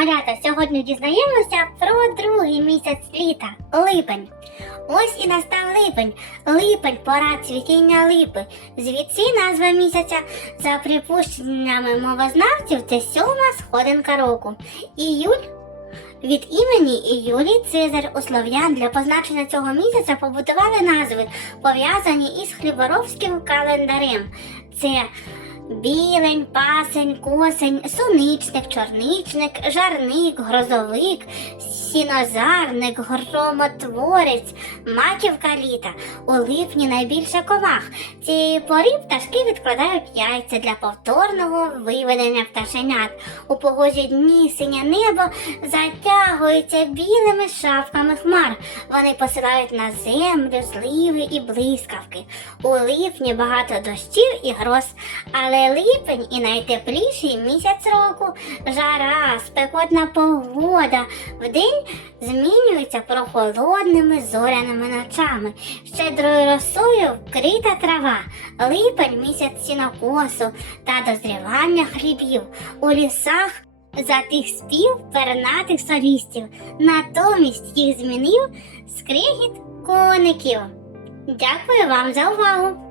Малята, сьогодні дізнаємося про другий місяць літа липень. Ось і настав липень. Липень пора цвітіння липи. Звідси назва місяця. За припущеннями мовознавців, це сьома сходинка року. Іюль від імені Юлій Цезар у слов'ян для позначення цього місяця побудували назви, пов'язані із хліборобським календарем. Це білень, пасень, косень, суничник, чорничник, жарник, грозовик, сінозарник, громотворець, маківка літа. У липні найбільше комах. Цієї пори пташки відкладають яйця для повторного виведення пташенят. У погожі дні синє небо затягується білими шапками хмар. Вони посилають на землю зливи і блискавки. У липні багато дощів і гроз, але липень і найтепліший місяць року. Жара, спекотна погода. Вдень змінюється прохолодними зоряними ночами. Щедрою росою вкрита трава, липень місяць сінокосу та дозрівання хлібів. У лісах затих спів пернатих солістів. Натомість їх змінив скригіт коників. Дякую вам за увагу!